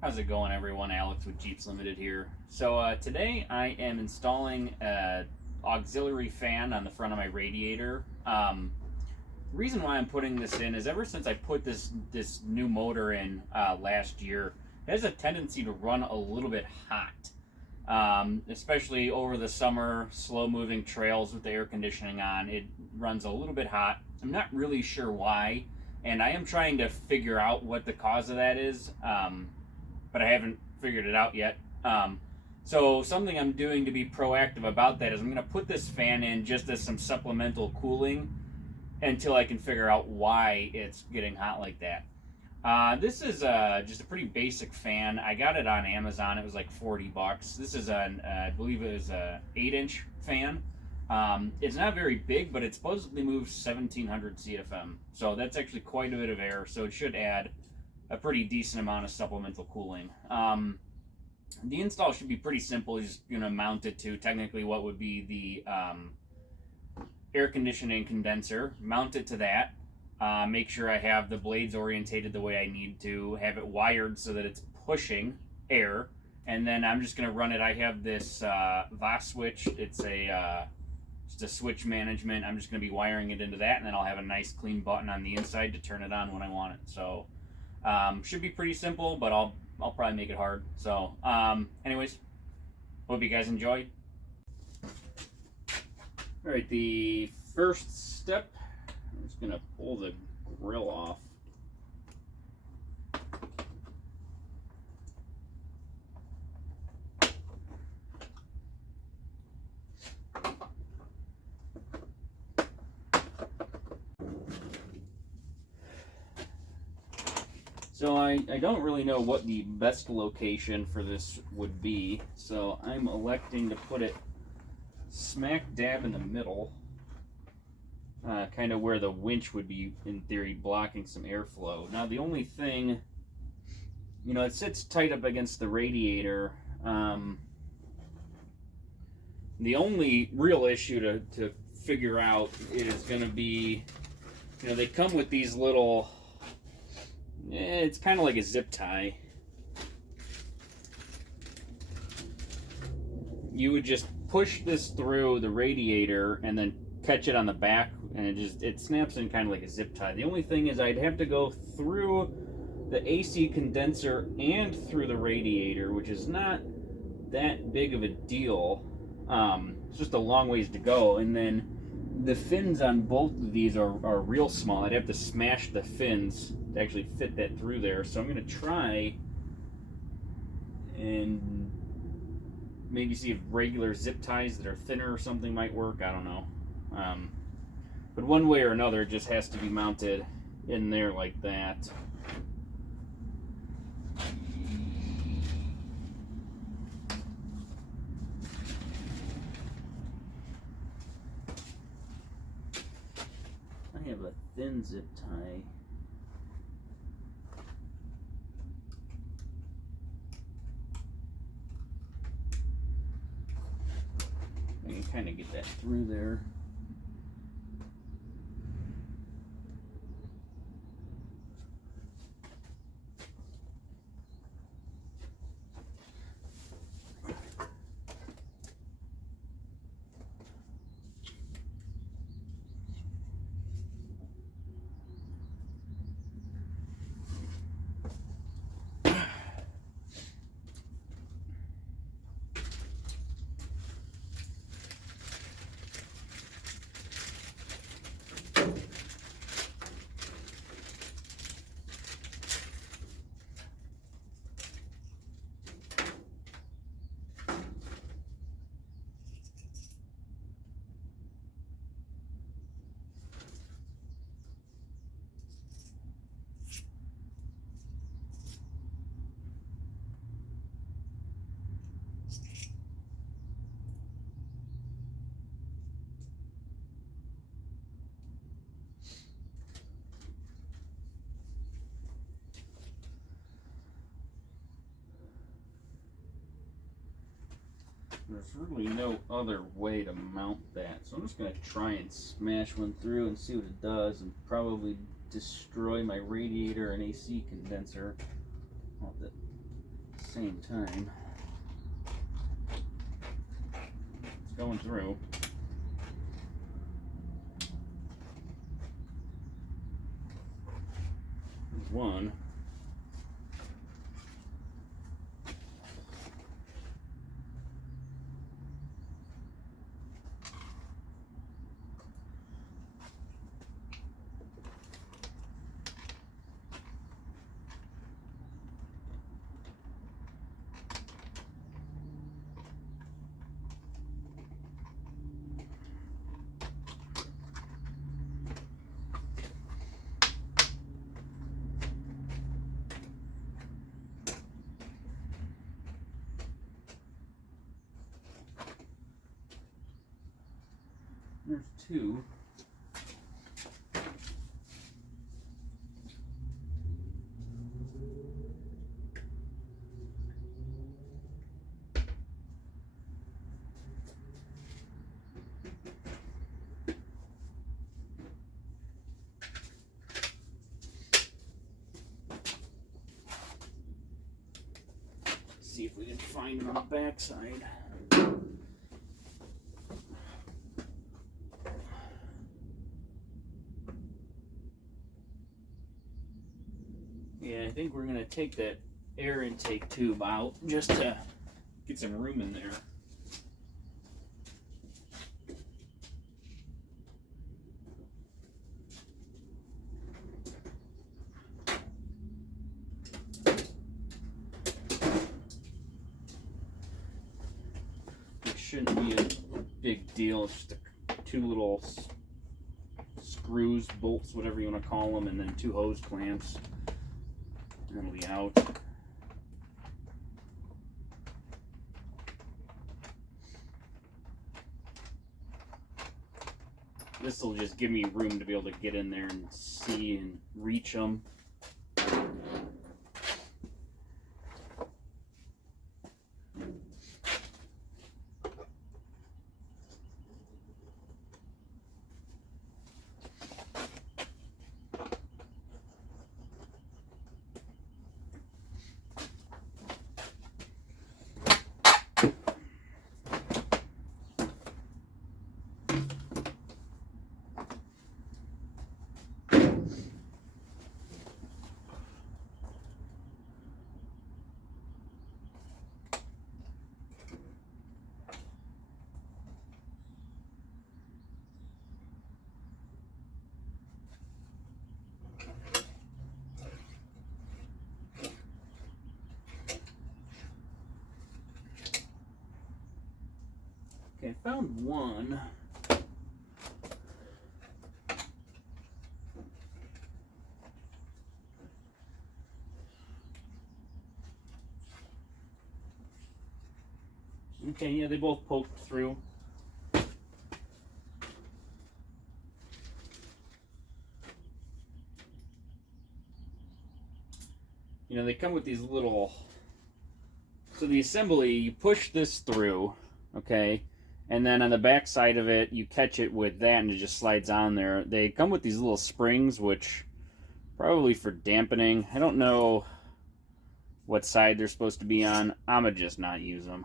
How's it going, everyone? Alex with Jeeps Limited here. So today I am installing a auxiliary fan on the front of my radiator. Reason why I'm putting this in is ever since I put this new motor in last year, it has a tendency to run a little bit hot, especially over the summer, slow-moving trails with the air conditioning on. It runs a little bit hot. I'm not really sure why, and I am trying to figure out what the cause of that is. But I haven't figured it out yet. So something I'm doing to be proactive about that is I'm going to put this fan in just as some supplemental cooling until I can figure out why it's getting hot like that. This is just a pretty basic fan. I got it on Amazon. It was like $40. This is I believe it is a 8-inch fan. It's not very big, but it supposedly moves 1700 CFM. So that's actually quite a bit of air. So it should add a pretty decent amount of supplemental cooling. The install should be pretty simple. You're just going to mount it to technically what would be the air conditioning condenser. Mount it to that. Make sure I have the blades orientated the way I need to. Have it wired so that it's pushing air. And then I'm just going to run it. I have this VOS switch. It's just a switch management. I'm just going to be wiring it into that, and then I'll have a nice clean button on the inside to turn it on when I want it. So should be pretty simple, but I'll probably make it hard. So anyways, hope you guys enjoy. All right, the first step, I'm just gonna pull the grill off. So I don't really know what the best location for this would be, so I'm electing to put it smack dab in the middle, kind of where the winch would be, in theory, blocking some airflow. Now the only thing, it sits tight up against the radiator. The only real issue to figure out is going to be, they come with these little, it's kind of like a zip tie. You would just push this through the radiator and then catch it on the back, and it snaps in kind of like a zip tie. The only thing is I'd have to go through the AC condenser and through the radiator, which is not that big of a deal. It's just a long ways to go, and then the fins on both of these are real small. I'd have to smash the fins to actually fit that through there. So I'm going to try and maybe see if regular zip ties that are thinner or something might work. I don't know. But one way or another, it just has to be mounted in there like that. I have a thin zip tie. I can kind of get that through there. There's really no other way to mount that, so I'm just going to try and smash one through and see what it does, and probably destroy my radiator and AC condenser. I'll have to the same time, it's going through. There's one. There's two. See if we can find them on the backside. Yeah, I think we're going to take that air intake tube out just to get some room in there. It shouldn't be a big deal. It's just two little screws, bolts, whatever you want to call them, and then two hose clamps. That'll be out. This will just give me room to be able to get in there and see and reach them. Okay, I found one. Okay, yeah, they both poked through. You know, they come with these little... So the assembly, you push this through, okay? And then on the back side of it, you catch it with that and it just slides on there. They come with these little springs, which probably for dampening. I don't know what side they're supposed to be on. I'ma just not use them.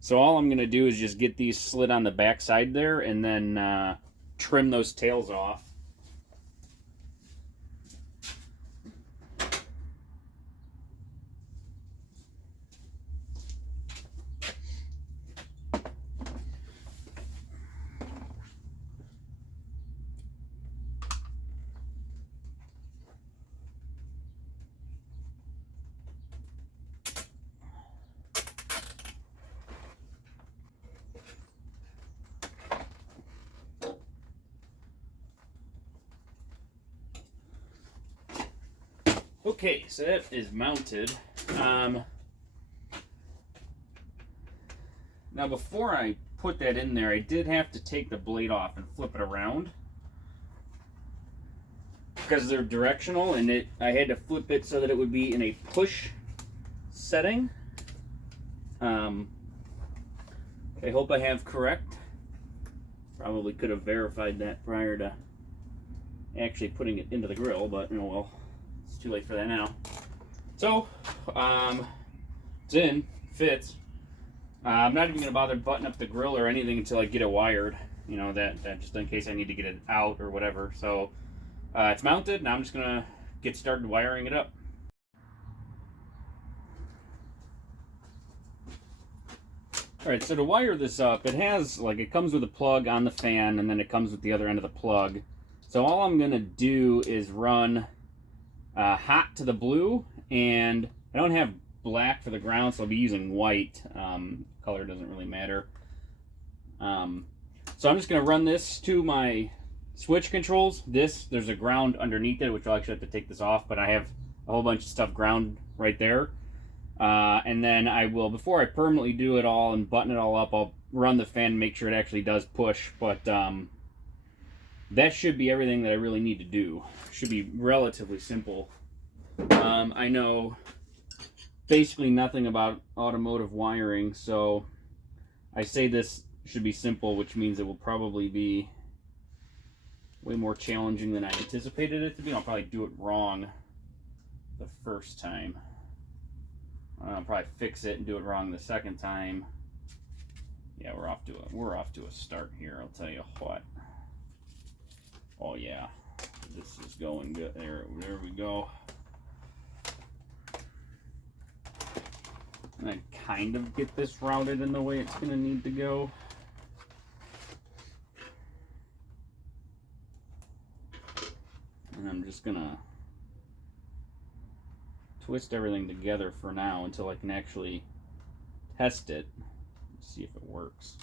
So all I'm going to do is just get these slid on the back side there and then trim those tails off. Okay, so that is mounted. Now before I put that in there, I did have to take the blade off and flip it around because they're directional, and I had to flip it so that it would be in a push setting. I hope I have correct. Probably could have verified that prior to actually putting it into the grill, but well, it's too late for that now. So, it's in, fits. I'm not even going to bother button up the grill or anything until I get it wired. You know, that just in case I need to get it out or whatever. So, it's mounted. Now I'm just going to get started wiring it up. Alright, so to wire this up, it comes with a plug on the fan, and then it comes with the other end of the plug. So all I'm going to do is run hot to the blue, and I don't have black for the ground, so I'll be using white. Color doesn't really matter. So I'm just going to run this to my switch controls. There's a ground underneath it, which I'll actually have to take this off, but I have a whole bunch of stuff ground right there. And then I will, before I permanently do it all and button it all up, I'll run the fan and make sure it actually does push. But that should be everything that I really need to do. Should be relatively simple. I know basically nothing about automotive wiring, so I say this should be simple, which means it will probably be way more challenging than I anticipated it to be. I'll probably do it wrong the first time. I'll probably fix it and do it wrong the second time. Yeah, we're off to a start here, I'll tell you what. Oh yeah, this is going good. There we go. And I kind of get this routed in the way it's going to need to go. And I'm just going to twist everything together for now until I can actually test it and see if it works.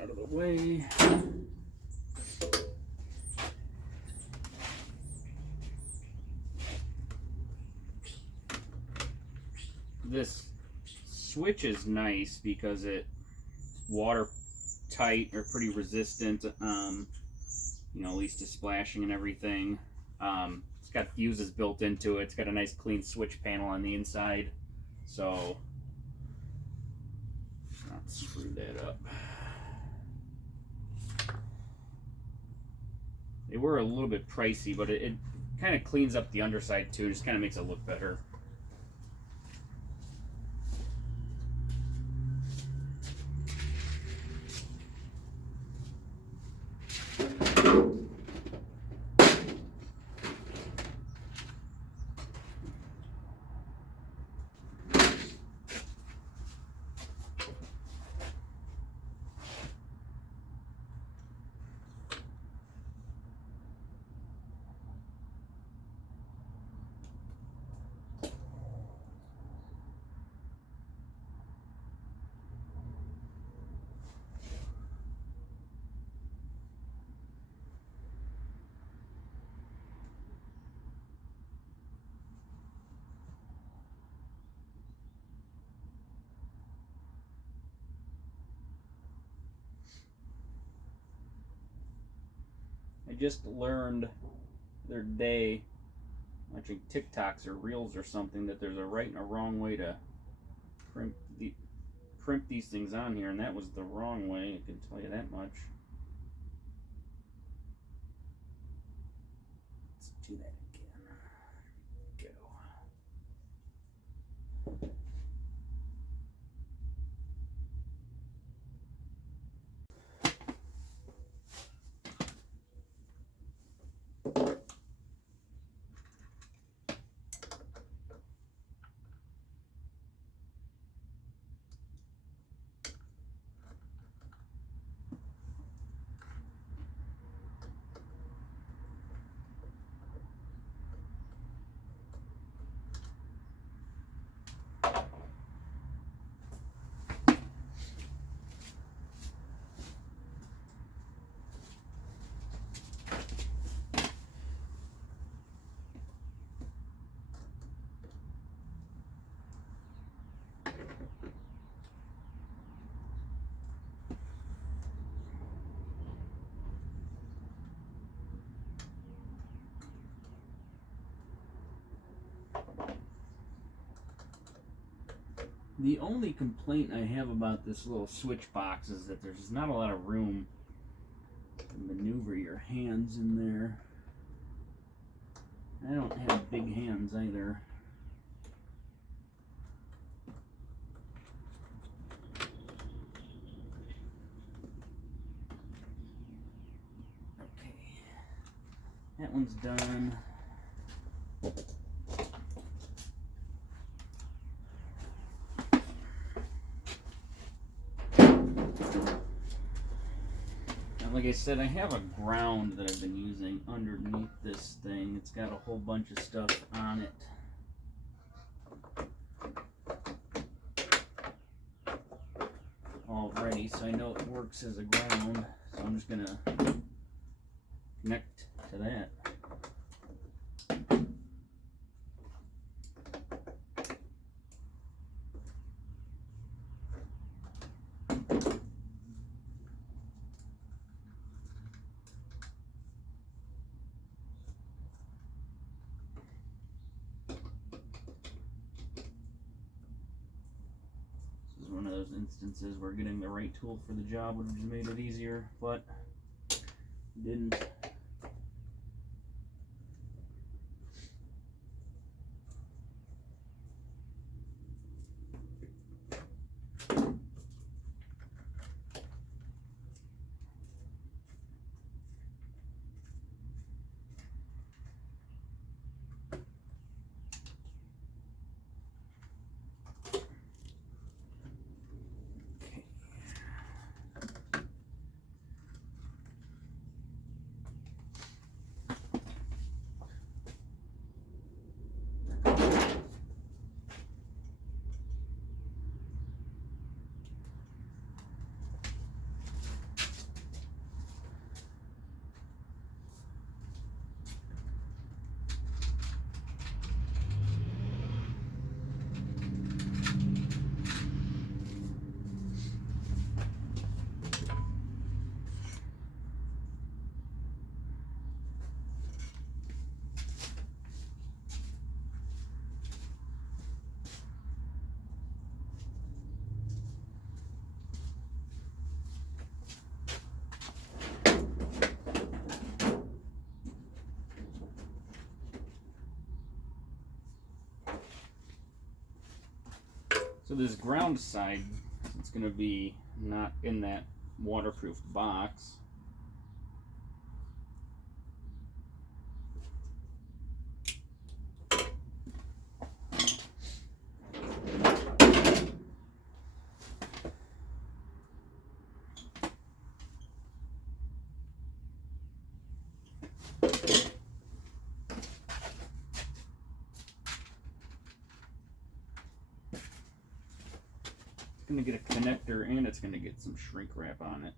Out of the way. This switch is nice because it's watertight or pretty resistant, you know, at least to splashing and everything. It's got fuses built into it. It's got a nice clean switch panel on the inside, so let's not screw that up. They were a little bit pricey, but it kind of cleans up the underside too. Just kind of makes it look better. just learned the other day, watching TikToks or Reels or something, that there's a right and a wrong way to crimp these things on here, and that was the wrong way, I can tell you that much. Let's do that again. Go. The only complaint I have about this little switch box is that there's not a lot of room to maneuver your hands in there. I don't have big hands either. Okay, that one's done. Like I said, I have a ground that I've been using underneath this thing. It's got a whole bunch of stuff on it already, so I know it works as a ground. So I'm just gonna connect to that. One of those instances where getting the right tool for the job would have just made it easier, but didn't. So this ground side, it's going to be not in that waterproof box. Going to get a connector, and it's going to get some shrink wrap on it.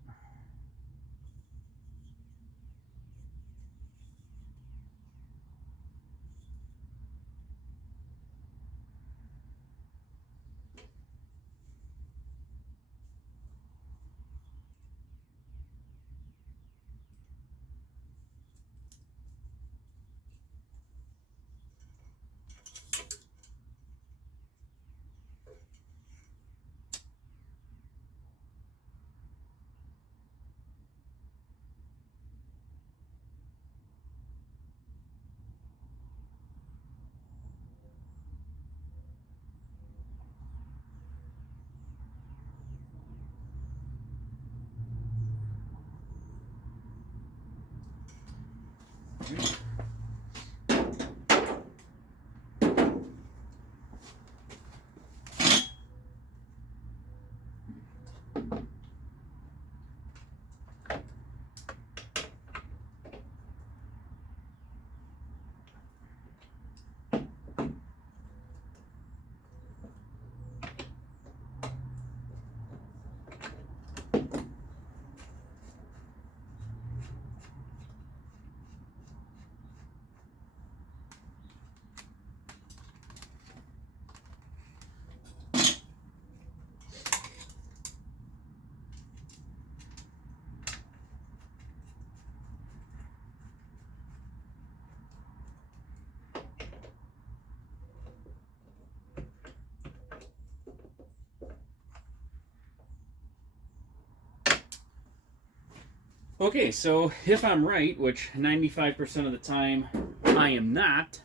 Okay, so if I'm right, which 95% of the time I am not,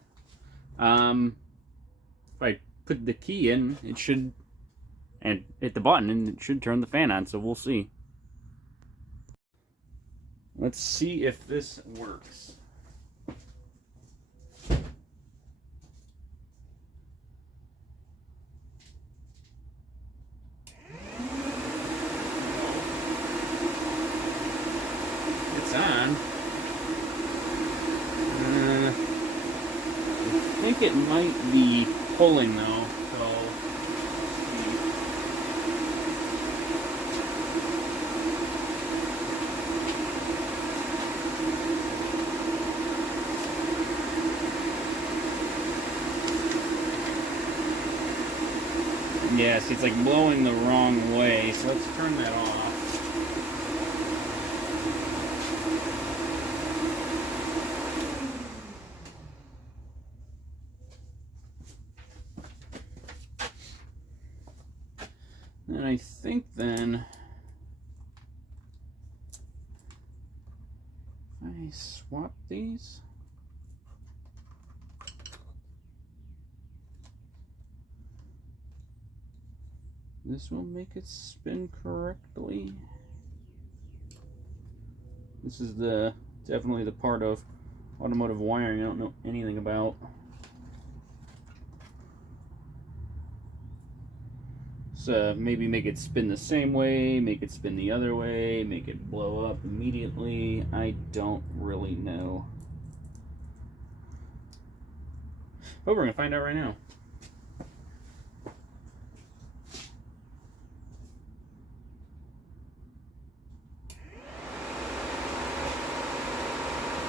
if I put the key in, it should, and hit the button, and it should turn the fan on, so we'll see. Let's see if this works. It's on. I think it might be pulling though, so yeah, see, it's like blowing the wrong way, so let's turn that off. And I think then if I swap these, this will make it spin correctly. This is definitely the part of automotive wiring I don't know anything about. So maybe make it spin the same way, make it spin the other way, make it blow up immediately. I don't really know. But we're gonna find out right now.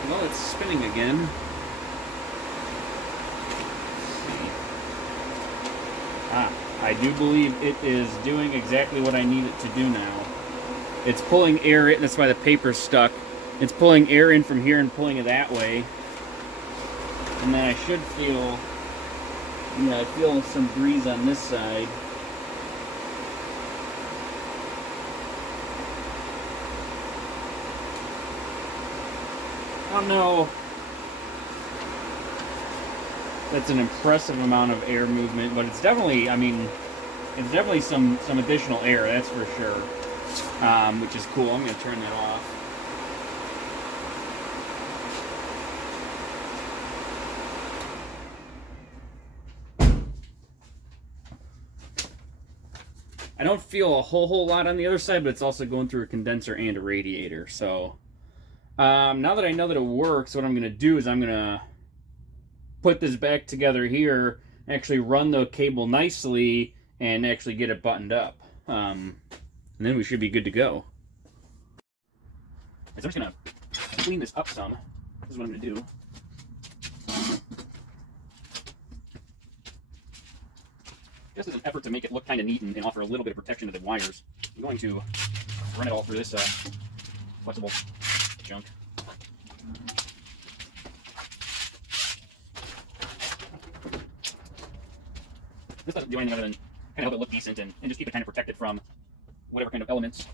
Well, it's spinning again. I do believe it is doing exactly what I need it to do now. It's pulling air in, that's why the paper's stuck. It's pulling air in from here and pulling it that way. And then I should feel, I feel some breeze on this side. I don't know. That's an impressive amount of air movement, but it's definitely, it's definitely some additional air, that's for sure, which is cool. I'm going to turn that off. I don't feel a whole lot on the other side, but it's also going through a condenser and a radiator. So now that I know that it works, what I'm going to do is I'm going to put this back together here, actually run the cable nicely, and actually get it buttoned up. And then we should be good to go. So I'm just going to clean this up some. This is what I'm going to do. Just as an effort to make it look kind of neat and offer a little bit of protection to the wires, I'm going to run it all through this flexible junk. This doesn't do anything other than kind of help it look decent and just keep it kind of protected from whatever kind of elements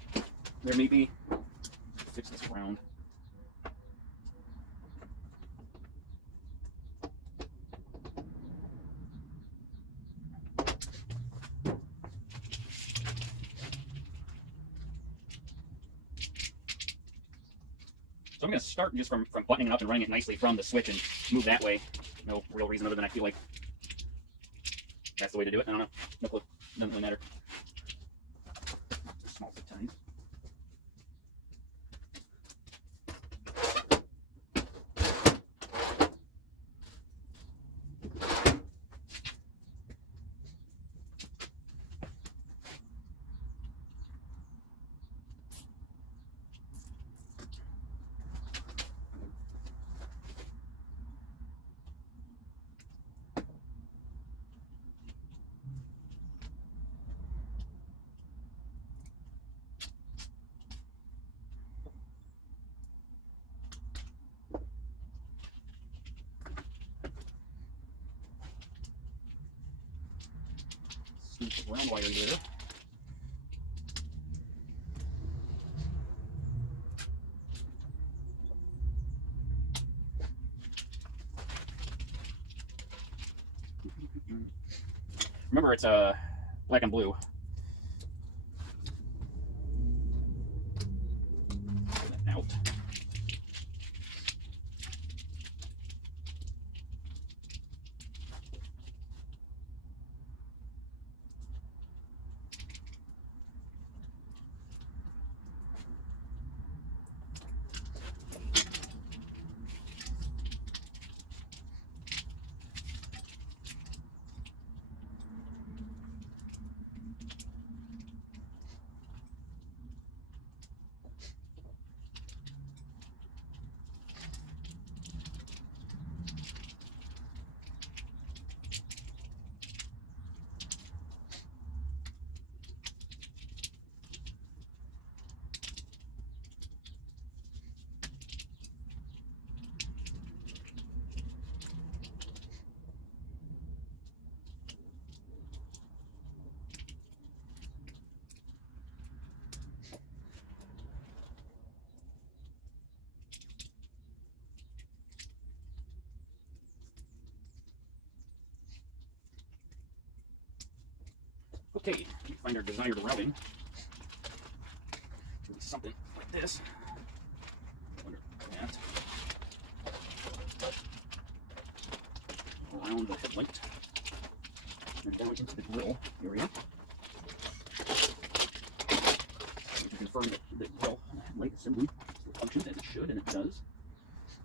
there may be. Fix this around. So I'm going to start just from buttoning it up and running it nicely from the switch and move that way. No real reason other than I feel like that's the way to do it. I don't know. No clue. Doesn't really matter. Small zip ties. Scoop the ground wire here. Remember, it's black and blue. Pull that out. Okay, we find our desired routing. It's going to be something like this. Under that. Around the headlight. And down into the grill area. To confirm that the grill headlight assembly functions as it should, and it does.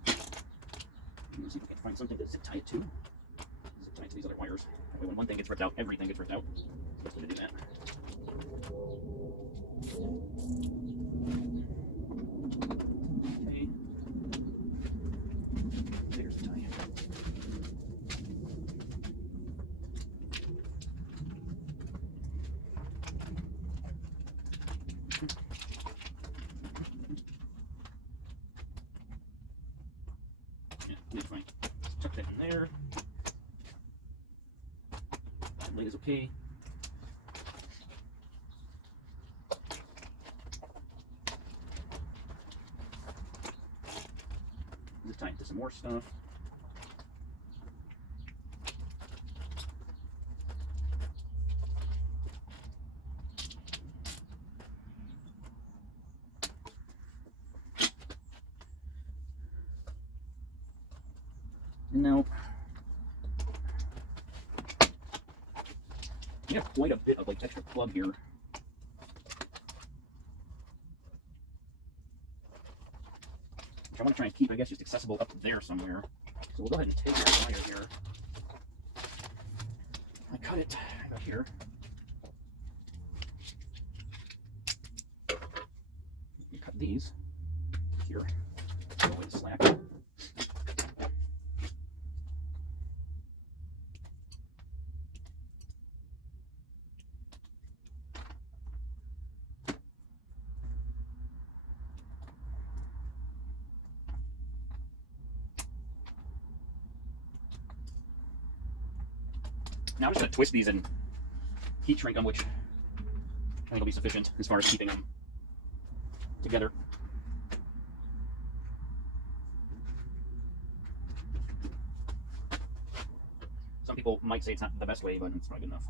Let's see if we can find something to zip tie it to. Zip tie it to these other wires. That way when one thing gets ripped out, everything gets ripped out. Let's do that. Okay. There's the tie. Yeah, that's fine. Let's tuck that in there. That leg is okay. Tie into some more stuff. And now we have quite a bit of like extra plug here. I want to try and keep, I guess, just accessible up there somewhere. So we'll go ahead and take that wire here. I cut it right here. You cut these here. Go away the slack. Now I'm just going to twist these and heat shrink them, which I think will be sufficient as far as keeping them together. Some people might say it's not the best way, but it's probably good enough.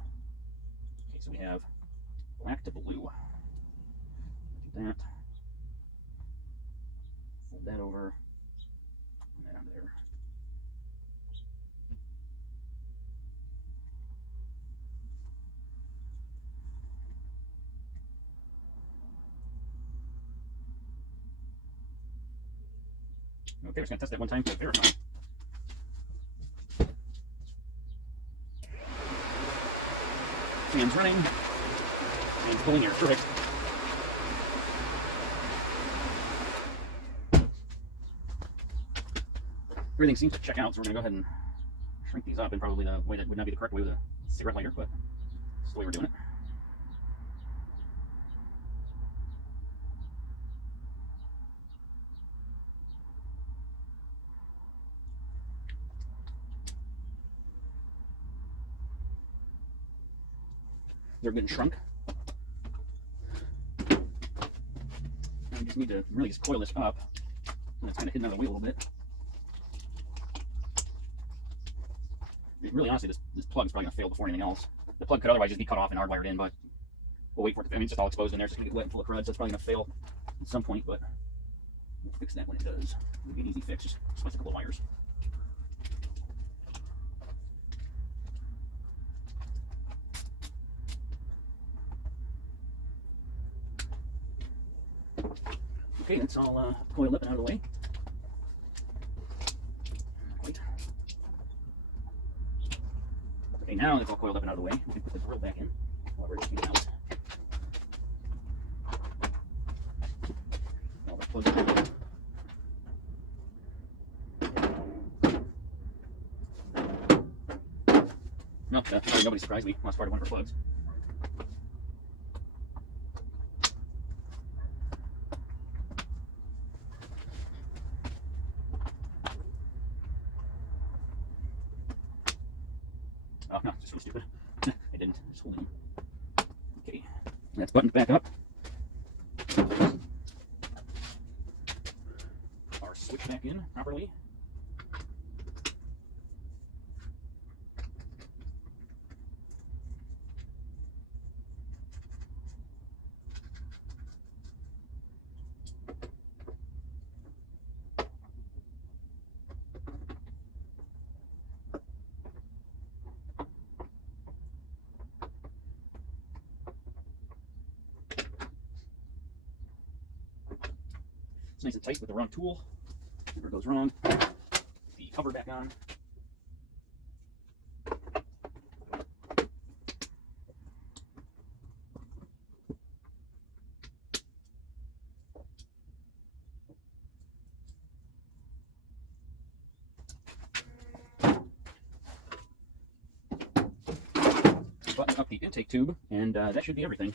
Okay, so we have black to blue. Do that. Fold that over. And that on there. Okay, we're just going to test that one time to verify. Fan's running. Fan's pulling air. Perfect. Everything seems to check out, so we're going to go ahead and shrink these up in probably the way that would not be the correct way with a cigarette lighter, but that's the way we're doing it. They're getting shrunk. I just need to really just coil this up. And it's kind of hidden out of the way a little bit. really honestly, this plug is probably going to fail before anything else. The plug could otherwise just be cut off and hardwired in, but we'll wait for it to, I mean, it's just all exposed in there. It's just going to get wet and full of crud, so it's probably going to fail at some point, but we'll fix that when it does. It'll be an easy fix, just splice a couple of wires. Okay, that's all coiled up and out of the way. Wait. Okay, now it's all coiled up and out of the way. We can put the grill back in while we're taking it out. All the plugs are in. No, nobody surprised me. Lost part of one of our plugs. Oh, no, just really stupid. I didn't. Just holding them. Okay, that's buttoned back up. Our switch back in properly. It's nice and tight with the wrong tool. Never goes wrong. Put the cover back on. Button up the intake tube, and that should be everything.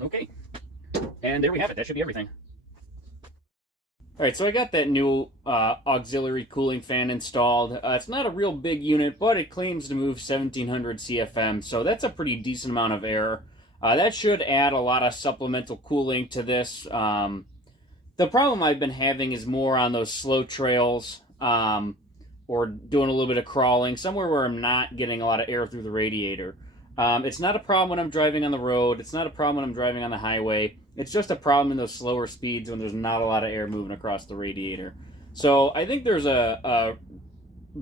Okay, and there we have it. That should be everything. All right, so I got that new auxiliary cooling fan installed. It's not a real big unit, but it claims to move 1700 CFM, so that's a pretty decent amount of air. That should add a lot of supplemental cooling to this. The problem I've been having is more on those slow trails or doing a little bit of crawling, somewhere where I'm not getting a lot of air through the radiator. It's not a problem when I'm driving on the road. It's not a problem when I'm driving on the highway. It's just a problem in those slower speeds when there's not a lot of air moving across the radiator. So I think there's a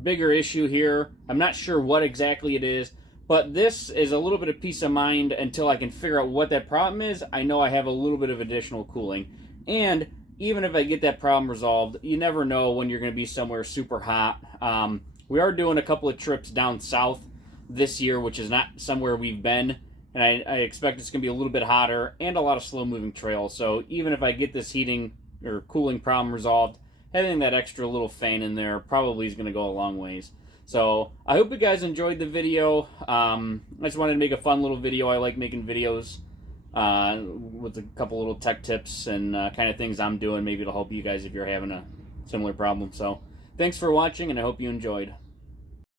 bigger issue here. I'm not sure what exactly it is, but this is a little bit of peace of mind until I can figure out what that problem is. I know I have a little bit of additional cooling. And even if I get that problem resolved, you never know when you're going to be somewhere super hot. We are doing a couple of trips down south this year, which is not somewhere we've been, and I expect it's going to be a little bit hotter and a lot of slow-moving trails. So even if I get this heating or cooling problem resolved, having that extra little fan in there probably is going to go a long ways. So I hope you guys enjoyed the video. I just wanted to make a fun little video. I like making videos with a couple little tech tips and kind of things I'm doing. Maybe it'll help you guys if you're having a similar problem. So thanks for watching, and I hope you enjoyed.